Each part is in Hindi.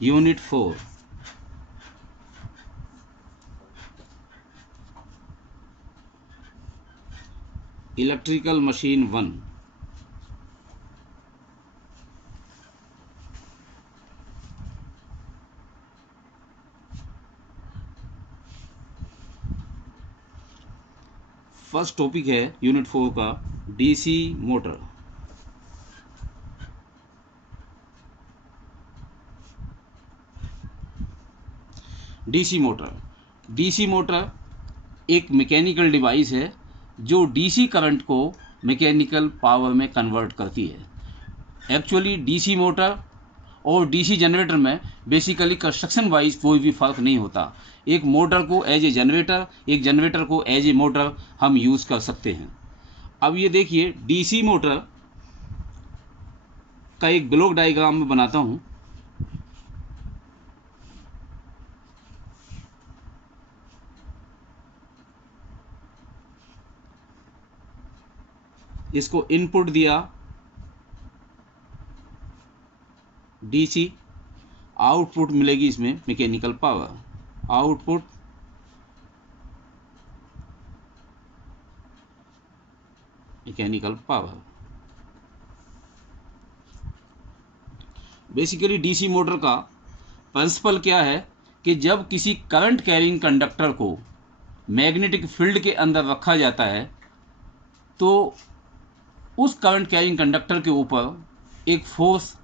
Unit 4, electrical machine 1। First topic है यूनिट 4 का, डीसी मोटर। डीसी मोटर एक मैकेनिकल डिवाइस है जो डीसी करंट को मैकेनिकल पावर में कन्वर्ट करती है। एक्चुअली डीसी मोटर और डीसी जनरेटर में बेसिकली कंस्ट्रक्शन वाइज कोई भी फ़र्क नहीं होता। एक मोटर को एज ए जनरेटर, एक जनरेटर को एज ए मोटर हम यूज़ कर सकते हैं। अब ये देखिए, डीसी मोटर का एक ब्लॉक डायग्राम में बनाता हूँ। इसको इनपुट दिया डीसी, आउटपुट मिलेगी इसमें mechanical power. Output mechanical power. Basically DC motor का प्रिंसिपल क्या है कि जब किसी करंट कैरिंग कंडक्टर को मैग्नेटिक फील्ड के अंदर रखा जाता है तो उस करंट कैरिंग कंडक्टर के ऊपर एक फोर्स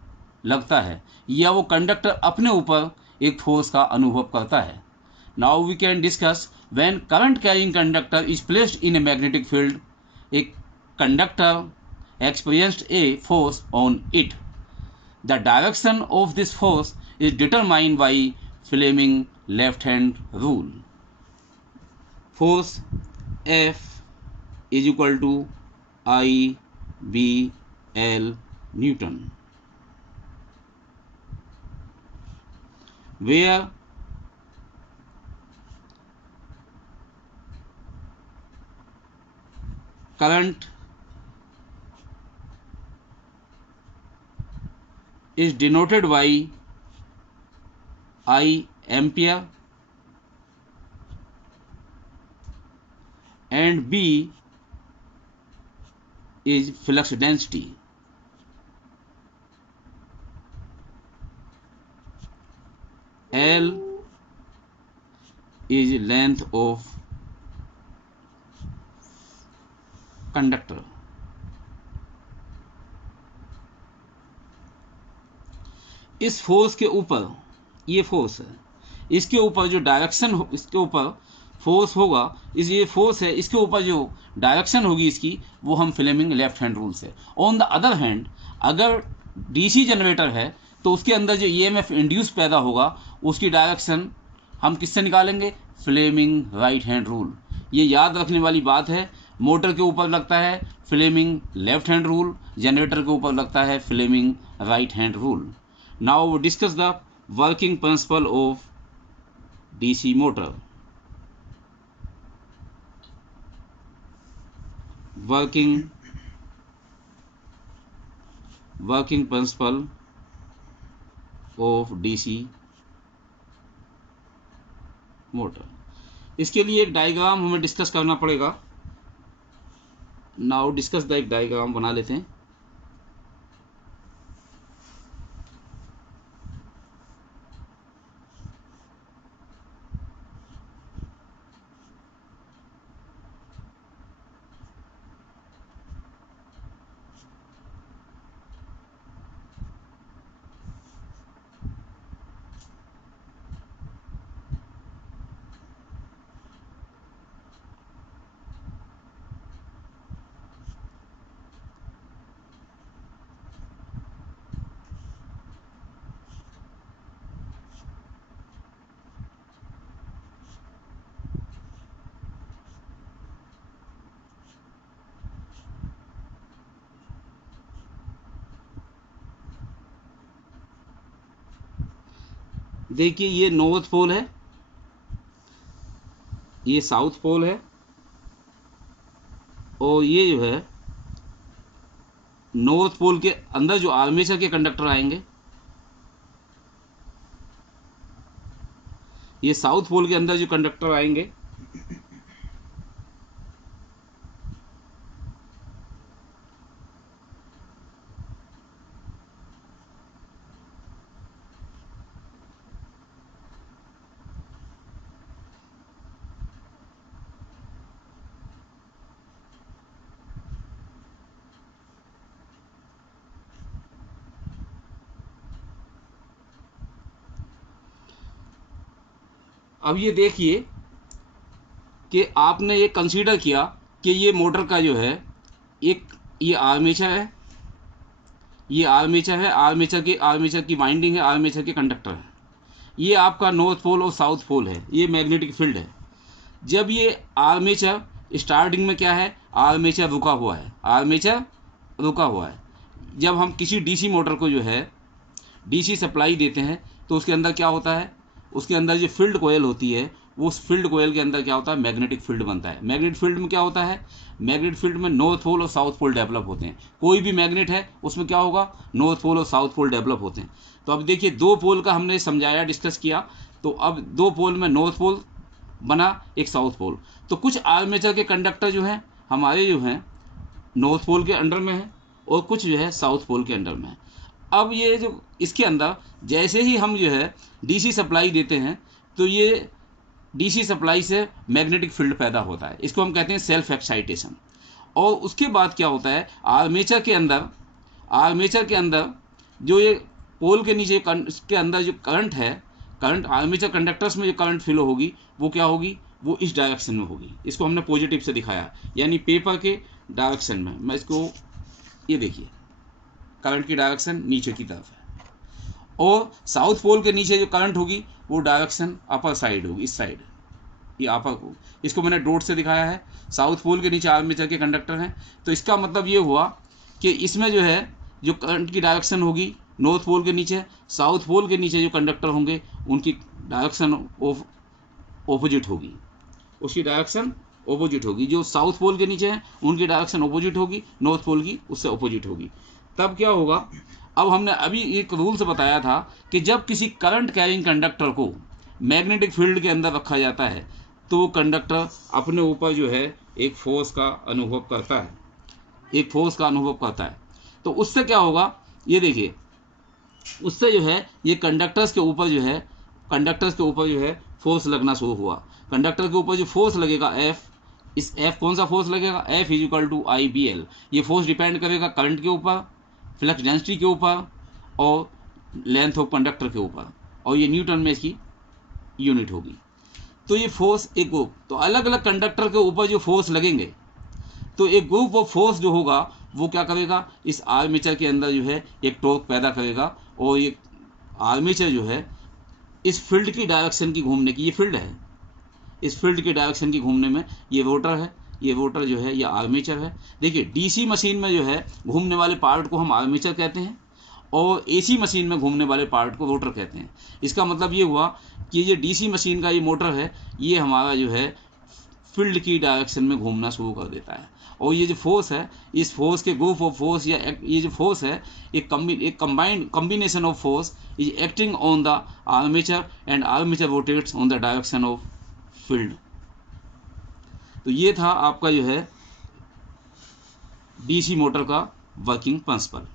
लगता है या वो कंडक्टर अपने ऊपर एक फोर्स का अनुभव करता है। Now we can discuss when current carrying conductor is placed in a magnetic field, a conductor experienced a force on it. The direction of this force is determined by Fleming left hand rule. Force F is equal to I B L Newton, where current is denoted by I ampere and B is flux density. L is length of conductor. इस फोर्स के ऊपर, ये फोर्स है, इसके ऊपर जो डायरेक्शन हो, इसके ऊपर फोर्स होगा, इस ये फोर्स है, इसके ऊपर जो डायरेक्शन होगी इसकी, वो हम फ्लेमिंग लेफ्ट हैंड रूल से। ऑन द अदर हैंड, अगर डीसी जनरेटर है तो उसके अंदर जो ईएमएफ इंड्यूस पैदा होगा उसकी डायरेक्शन हम किससे निकालेंगे? Fleming right hand rule. ये याद रखने वाली बात है। मोटर के ऊपर लगता है Fleming left hand rule, generator के ऊपर लगता है Fleming right hand rule. Now we discuss the working principle of DC motor. Working principle of DC motor. इसके लिए एक डायग्राम हमें डिस्कस करना पड़ेगा। Now discuss the एक डायग्राम बना लेते हैं। देखिए, ये नॉर्थ पोल है, ये साउथ पोल है, और ये जो है नॉर्थ पोल के अंदर जो आर्मेचर के कंडक्टर आएंगे ये साउथ पोल के अंदर जो कंडक्टर आएंगे, अब ये देखिए कि आपने ये कंसीडर किया कि ये मोटर का जो है एक ये आर्मेचर है, ये आर्मेचर की वाइंडिंग है, आर्मेचर के कंडक्टर है, ये आपका नॉर्थ पोल और साउथ पोल है, ये मैग्नेटिक फील्ड है। जब ये आर्मेचर स्टार्टिंग में क्या है, आर्मेचर रुका हुआ है, आर्मेचर रुका हुआ है। जब हम किसी डीसी मोटर को जो है डीसी सप्लाई देते हैं तो उसके अंदर क्या होता है, उसके अंदर जो फील्ड कोयल होती है, वो उस फील्ड कोयल के अंदर क्या होता है, मैग्नेटिक फील्ड बनता है। मैग्नेटिक फील्ड में क्या होता है, मैग्नेटिक फील्ड में नॉर्थ पोल और साउथ पोल डेवलप होते हैं। कोई भी मैग्नेट है उसमें क्या होगा, नॉर्थ पोल और साउथ पोल डेवलप होते हैं। तो अब देखिए दो पोल का हमने समझाया, डिस्कस किया, तो अब दो पोल में नॉर्थ पोल बना, एक साउथ पोल। तो कुछ आर्मेचर के कंडक्टर जो हैं हमारे जो हैं नॉर्थ पोल के अंडर में है और कुछ जो है साउथ पोल के अंडर में है। अब ये जो इसके अंदर जैसे ही हम जो है डीसी सप्लाई देते हैं तो ये डीसी सप्लाई से मैग्नेटिक फील्ड पैदा होता है, इसको हम कहते हैं सेल्फ एक्साइटेशन। और उसके बाद क्या होता है, आर्मेचर के अंदर जो ये पोल के नीचे के अंदर जो करंट है, करंट आर्मेचर कंडक्टर्स में जो करंट फ्लो होगी वो क्या होगी, वो इस डायरेक्शन में होगी। इसको हमने पॉजिटिव से दिखाया, यानी पेपर के डायरेक्शन में। मैं इसको, ये देखिए करंट की डायरेक्शन नीचे की तरफ है, और साउथ पोल के नीचे जो करंट होगी वो डायरेक्शन अपर साइड होगी, इस साइड, ये अपर को, इसको मैंने डॉट से दिखाया है। साउथ पोल के नीचे आर्मेचर के कंडक्टर हैं, तो इसका मतलब ये हुआ कि इसमें जो है जो करंट की डायरेक्शन होगी नॉर्थ पोल के नीचे, साउथ पोल के नीचे जो कंडक्टर होंगे उनकी डायरेक्शन ऑपोजिट होगी, उसकी डायरेक्शन ऑपोजिट होगी। जो साउथ पोल के नीचे हैं उनकी डायरेक्शन ऑपोजिट होगी, नॉर्थ पोल की उससे ऑपोजिट होगी। तब क्या होगा, अब हमने अभी एक रूल्स बताया था कि जब किसी करंट कैरिंग कंडक्टर को मैग्नेटिक फील्ड के अंदर रखा जाता है तो वो कंडक्टर अपने ऊपर जो है एक फोर्स का अनुभव करता है, एक फोर्स का अनुभव करता है। तो उससे क्या होगा, ये देखिए, उससे जो है ये कंडक्टर्स के ऊपर जो है फोर्स लगना शुरू हुआ। कंडक्टर के ऊपर जो फोर्स लगेगा एफ, इस एफ कौन सा फोर्स लगेगा, F is equal to I B L. ये फोर्स डिपेंड करेगा करंट के ऊपर, फ्लक्स डेंसिटी के ऊपर और लेंथ ऑफ कंडक्टर के ऊपर, और ये न्यूटन में इसकी यूनिट होगी। तो ये फोर्स एक ग्रुप, तो अलग अलग कंडक्टर के ऊपर जो फोर्स लगेंगे तो एक ग्रुप ऑफ फोर्स जो होगा वो क्या करेगा, इस आर्मेचर के अंदर जो है एक टॉर्क पैदा करेगा, और ये आर्मेचर जो है इस फील्ड की डायरेक्शन की घूमने की, ये फील्ड है, इस फील्ड की डायरेक्शन की घूमने में ये रोटर है, ये रोटर जो है ये आर्मेचर है। देखिए डीसी मशीन में जो है घूमने वाले पार्ट को हम आर्मेचर कहते हैं, और एसी मशीन में घूमने वाले पार्ट को रोटर कहते हैं। इसका मतलब ये हुआ कि ये डीसी मशीन का ये मोटर है, ये हमारा जो है फील्ड की डायरेक्शन में घूमना शुरू कर देता है। और ये जो फोर्स है, इस फोर्स के ग्रुप ऑफ फोर्स या ये जो फोर्स है एक combined combination of force is acting on the armature and armature rotates on the direction of field. तो ये था आपका जो है डीसी मोटर का वर्किंग प्रिंसिपल।